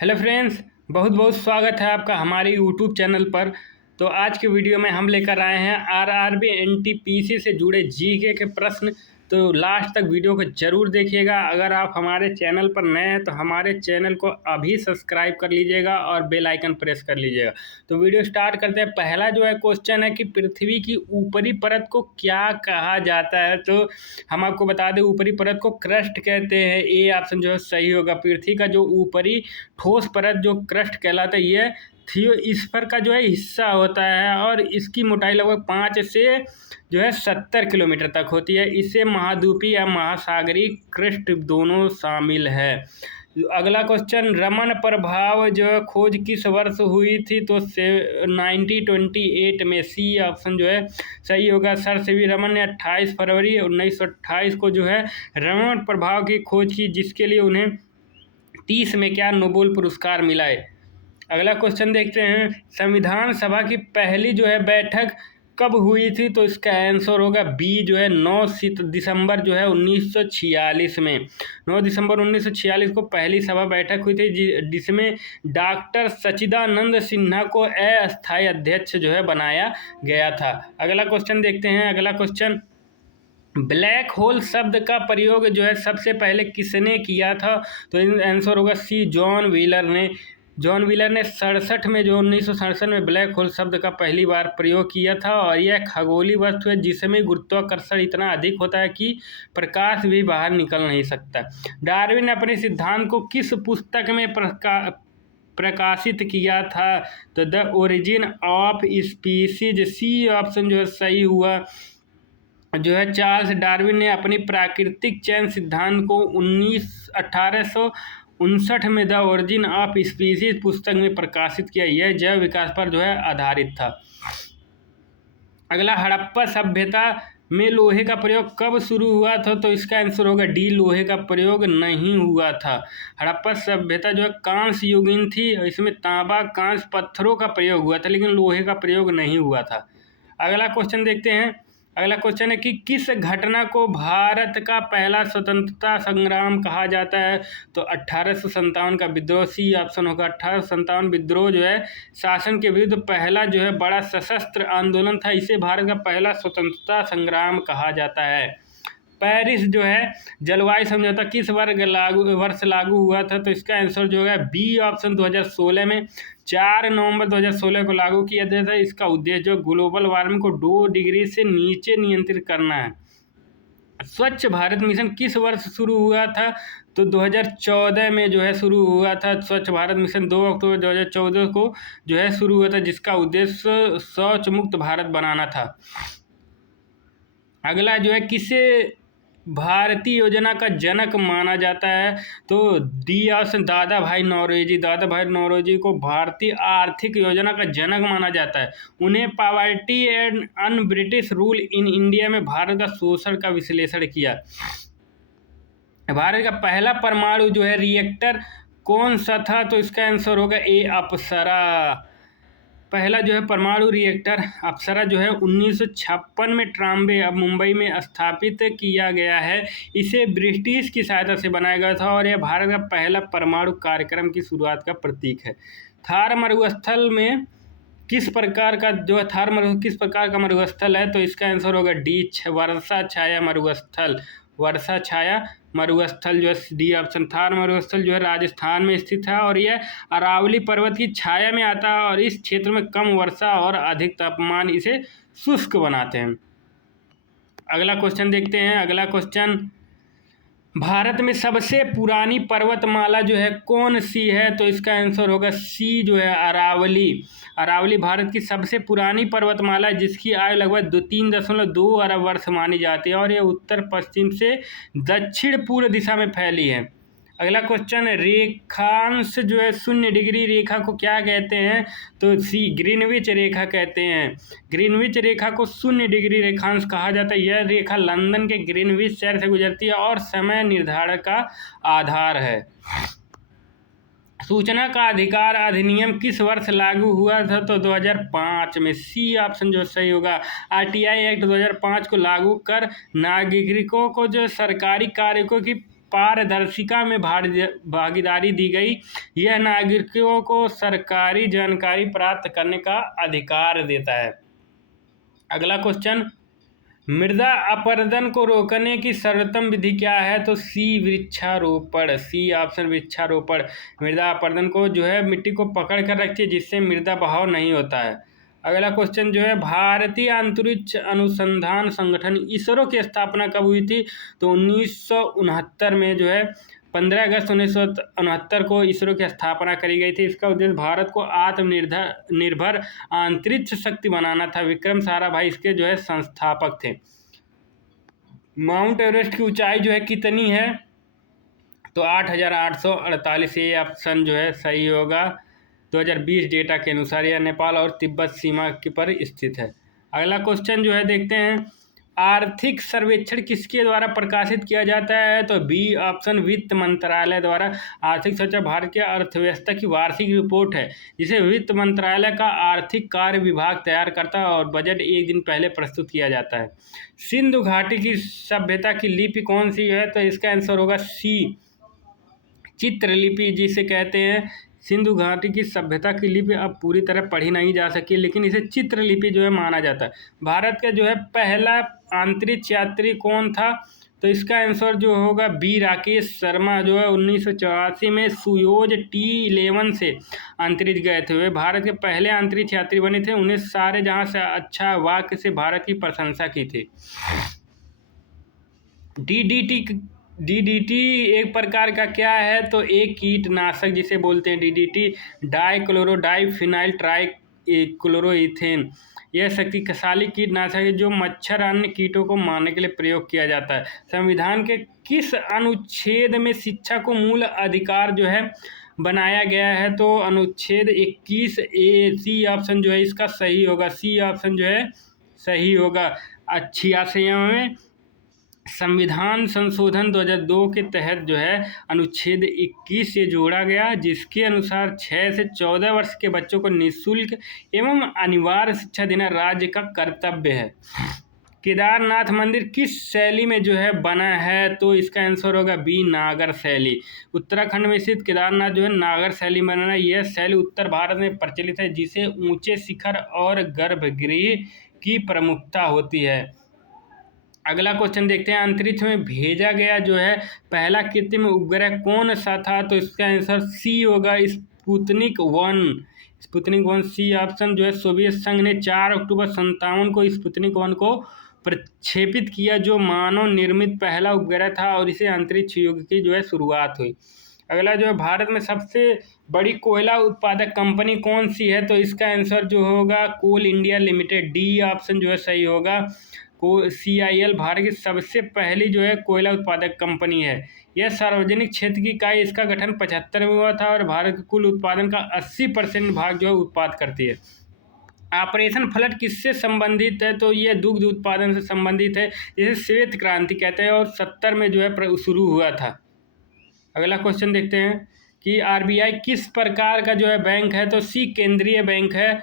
Hello friends, बहुत बहुत स्वागत है आपका हमारे यूट्यूब चैनल पर। तो आज के वीडियो में हम लेकर आए हैं आरआरबी एनटीपीसी से जुड़े जीके के प्रश्न। तो लास्ट तक वीडियो को ज़रूर देखिएगा। अगर आप हमारे चैनल पर नए हैं तो हमारे चैनल को अभी सब्सक्राइब कर लीजिएगा और बेल आइकन प्रेस कर लीजिएगा। तो वीडियो स्टार्ट करते हैं। पहला जो है क्वेश्चन है कि पृथ्वी की ऊपरी परत को क्या कहा जाता है। तो हम आपको बता दें, ऊपरी परत को क्रस्ट कहते हैं। ए ऑप्शन जो है सही होगा। पृथ्वी का जो ऊपरी ठोस परत जो क्रस्ट कहलाता है, यह थियोस्फीयर का जो है हिस्सा होता है और इसकी मोटाई लगभग 5 से जो है 70 किलोमीटर तक होती है। इसे महाद्वीपीय या महासागरीय क्रस्ट दोनों शामिल है। अगला क्वेश्चन, रमन प्रभाव जो है खोज किस वर्ष हुई थी। तो 1928 में। सी ऑप्शन जो है सही होगा। सर सी वी रमन ने 28 फरवरी 1928 को जो है रमन प्रभाव की खोज की, जिसके लिए उन्हें 30 में क्या नोबेल पुरस्कार मिला है। अगला क्वेश्चन देखते हैं, संविधान सभा की पहली जो है बैठक कब हुई थी। तो इसका आंसर होगा बी जो है 9 दिसंबर जो है 1946 में। 9 दिसंबर 1946 को पहली सभा बैठक हुई थी, जिसमें डॉक्टर सच्चिदानंद सिन्हा को अस्थायी अध्यक्ष जो है बनाया गया था। अगला क्वेश्चन देखते हैं। अगला क्वेश्चन, ब्लैक होल शब्द का प्रयोग जो है सबसे पहले किसने किया था। तो आंसर होगा सी जॉन व्हीलर ने। जॉन व्हीलर ने 67 में जो 1967 में ब्लैक होल शब्द का पहली बार प्रयोग किया था। और यह खगोलीय वस्तु है जिसमें गुरुत्वाकर्षण इतना अधिक होता है कि प्रकाश भी बाहर निकल नहीं सकता। डार्विन ने अपने सिद्धांत को किस पुस्तक में प्रकाशित किया था। तो the origin of species. C option जो है सही हुआ। जो है चार्ल्स डार्विन ने अपनी प्राकृतिक चयन सिद्धांत को 1859 में द ओरिजिन ऑफ स्पीसीज पुस्तक में प्रकाशित किया। यह जैव विकास पर जो है आधारित था। अगला, हड़प्पा सभ्यता में लोहे का प्रयोग कब शुरू हुआ था। तो इसका आंसर होगा डी, लोहे का प्रयोग नहीं हुआ था। हड़प्पा सभ्यता जो है कांस्य युगीन थी। इसमें तांबा, कांस्य, पत्थरों का प्रयोग हुआ था, लेकिन लोहे का प्रयोग नहीं हुआ था। अगला क्वेश्चन देखते हैं। अगला क्वेश्चन है कि किस घटना को भारत का पहला स्वतंत्रता संग्राम कहा जाता है। तो 1857 का विद्रोह। सी ऑप्शन होगा। 1857 विद्रोह जो है शासन के विरुद्ध पहला जो है बड़ा सशस्त्र आंदोलन था। इसे भारत का पहला स्वतंत्रता संग्राम कहा जाता है। पेरिस जो है जलवायु समझौता किस वर्ष लागू हुआ था। तो इसका आंसर जो है बी ऑप्शन 2016 में। 4 नवंबर 2016 को लागू किया गया था। इसका उद्देश्य जो ग्लोबल वार्मिंग को 2 डिग्री से नीचे नियंत्रित करना है। स्वच्छ भारत मिशन किस वर्ष शुरू हुआ था। तो 2014 में जो है शुरू हुआ था। स्वच्छ भारत मिशन 2 अक्टूबर 2014 को जो है शुरू हुआ था, जिसका उद्देश्य शौच मुक्त भारत बनाना था। अगला जो है किसे भारतीय योजना का जनक माना जाता है। तो डी ऑप्शन दादा भाई नौरोजी। दादा भाई नौरोजी को भारतीय आर्थिक योजना का जनक माना जाता है। उन्हें poverty and un British rule in India में भारत का शोषण का विश्लेषण किया। भारत का पहला परमाणु जो है रिएक्टर कौन सा था। तो इसका आंसर होगा ए, अप्सरा। पहला जो है परमाणु रिएक्टर अप्सरा जो है 1956 में ट्राम्बे अब मुंबई में स्थापित किया गया है। इसे ब्रिटिश की सहायता से बनाया गया था और यह भारत का पहला परमाणु कार्यक्रम की शुरुआत का प्रतीक है। थार मरुस्थल में किस प्रकार का जो है किस प्रकार का मरुस्थल है। तो इसका आंसर होगा डी, वर्षा छाया मरुस्थल। वर्षा छाया मरुस्थल जो है डी ऑप्शन। थार मरुस्थल जो है राजस्थान में स्थित है और यह अरावली पर्वत की छाया में आता है और इस क्षेत्र में कम वर्षा और अधिक तापमान इसे शुष्क बनाते हैं। अगला क्वेश्चन देखते हैं। अगला क्वेश्चन, भारत में सबसे पुरानी पर्वतमाला जो है कौन सी है। तो इसका आंसर होगा सी जो है अरावली। अरावली भारत की सबसे पुरानी पर्वतमाला है, जिसकी आयु लगभग 3.2 अरब वर्ष मानी जाती है और यह उत्तर पश्चिम से दक्षिण पूर्व दिशा में फैली है। अगला क्वेश्चन, रेखांश जो है 0 डिग्री रेखा को क्या कहते हैं। तो सी, ग्रीनविच रेखा कहते हैं। ग्रीनविच रेखा को 0 डिग्री रेखांश कहा जाता है। यह रेखा लंदन के ग्रीनविच शहर से गुजरती है और समय निर्धारण का आधार है। सूचना का अधिकार अधिनियम किस वर्ष लागू हुआ था। तो 2005 में। सी ऑप्शन जो सही होगा। आरटीआई एक्ट 2005 को लागू कर नागरिकों को जो सरकारी कार्यों की पारदर्शिता में भागीदारी दी गई। यह नागरिकों को सरकारी जानकारी प्राप्त करने का अधिकार देता है। अगला क्वेश्चन, मृदा अपरदन को रोकने की सर्वोत्तम विधि क्या है? तो सी वृक्षारोपण, सी ऑप्शन वृक्षारोपण मृदा अपरदन को जो है मिट्टी को पकड़ कर रखती है, जिससे मृदा बहाव नहीं होता है। अगला क्वेश्चन जो है, भारतीय अंतरिक्ष अनुसंधान संगठन इसरो की स्थापना कब हुई थी? तो 1969 में जो है 15 अगस्त 1969 को इसरो की स्थापना करी गई थी। इसका उद्देश्य भारत को आत्मनिर्भर अंतरिक्ष शक्ति बनाना था। विक्रम साराभाई इसके जो है संस्थापक थे। माउंट एवरेस्ट की ऊंचाई जो है कितनी है? तो 8,848। ये ऑप्शन जो है सही होगा 2020 डेटा के अनुसार। यह नेपाल और तिब्बत सीमा के पर स्थित है। अगला क्वेश्चन जो है देखते हैं, आर्थिक सर्वेक्षण किसके द्वारा प्रकाशित किया जाता है? तो बी ऑप्शन वित्त मंत्रालय द्वारा। आर्थिक सर्वेक्षण भारत की अर्थव्यवस्था की वार्षिक रिपोर्ट है, जिसे वित्त मंत्रालय का आर्थिक कार्य विभाग तैयार करता है और बजट एक दिन पहले प्रस्तुत किया जाता है। सिंधु घाटी की सभ्यता की लिपि कौन सी है? तो इसका आंसर होगा सी चित्रलिपि, जिसे कहते हैं। सिंधु घाटी की सभ्यता की लिपि अब पूरी तरह पढ़ी नहीं जा सकी, लेकिन इसे चित्रलिपि जो है माना जाता है। भारत का जो है पहला अंतरिक्ष यात्री कौन था? तो इसका आंसर जो होगा बी राकेश शर्मा, जो है 1984 में सुयोज T11 से अंतरिक्ष गए थे। वे भारत के पहले अंतरिक्ष यात्री बने थे। उन्हें सारे जहां से अच्छा वाक्य से भारत की प्रशंसा की थी। DDT एक प्रकार का क्या है? तो एक कीटनाशक जिसे बोलते हैं DDT, डाइक्लोरोडाइफिनाइल ट्राइक्लोरोइथेन। यह शक्तिशाली कीटनाशक है जो मच्छर अन्य कीटों को मारने के लिए प्रयोग किया जाता है। संविधान के किस अनुच्छेद में शिक्षा को मूल अधिकार जो है बनाया गया है? तो अनुच्छेद 21A। सी ऑप्शन जो है इसका सही होगा, सी ऑप्शन जो है सही होगा। 86वें संविधान संशोधन 2002 के तहत जो है अनुच्छेद 21 से जोड़ा गया, जिसके अनुसार 6 से 14 वर्ष के बच्चों को निःशुल्क एवं अनिवार्य शिक्षा देना राज्य का कर्तव्य है। केदारनाथ मंदिर किस शैली में जो है बना है? तो इसका आंसर होगा बी नागर शैली। उत्तराखंड में स्थित केदारनाथ जो है नागर शैली में बना है। यह शैली उत्तर भारत में प्रचलित है, जिसे ऊंचे शिखर और गर्भगृह की प्रमुखता होती है। अगला क्वेश्चन देखते हैं, अंतरिक्ष में भेजा गया जो है पहला कृत्रिम उपग्रह कौन सा था? तो इसका आंसर सी होगा स्पुतनिक 1। स्पुतनिक 1 सी ऑप्शन जो है। सोवियत संघ ने 4 अक्टूबर 1957 को स्पुतनिक 1 को प्रक्षेपित किया, जो मानव निर्मित पहला उपग्रह था और इसे अंतरिक्ष युग की जो है शुरुआत हुई। अगला जो है, भारत में सबसे बड़ी कोयला उत्पादक कंपनी कौन सी है? तो इसका आंसर जो होगा कोल इंडिया लिमिटेड, डी ऑप्शन जो है सही होगा। CIL भारत की सबसे पहली जो है कोयला उत्पादक कंपनी है। यह सार्वजनिक क्षेत्र की इकाई, इसका गठन 75 में हुआ था और भारत के कुल उत्पादन का 80% भाग जो है उत्पाद करती है। ऑपरेशन फ्लड किससे संबंधित है? तो यह दुग्ध उत्पादन से संबंधित है, जिसे श्वेत क्रांति कहते हैं और 70 में जो है शुरू हुआ था। अगला क्वेश्चन देखते हैं कि RBI किस प्रकार का जो है बैंक है? तो सी केंद्रीय बैंक है।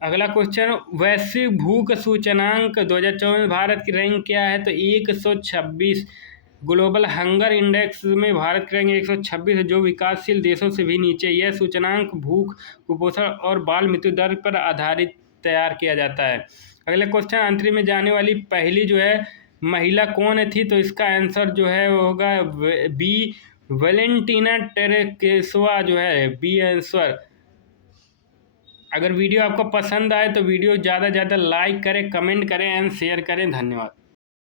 अगला क्वेश्चन, वैश्विक भूख सूचकांक 2024 में भारत की रैंक क्या है? तो 126। ग्लोबल हंगर इंडेक्स में भारत की रैंक 126 है, जो विकासशील देशों से भी नीचे। यह सूचकांक भूख, कुपोषण और बाल मृत्यु दर पर आधारित तैयार किया जाता है। अगला क्वेश्चन, अंतरिक्ष में जाने वाली पहली जो है महिला कौन थी? तो इसका आंसर जो है वो होगा बी वेलेंटिना टेरेकेसवा जो है बी आंसर। अगर वीडियो आपको पसंद आए तो वीडियो ज़्यादा से ज़्यादा लाइक करें, कमेंट करें एंड शेयर करें। धन्यवाद।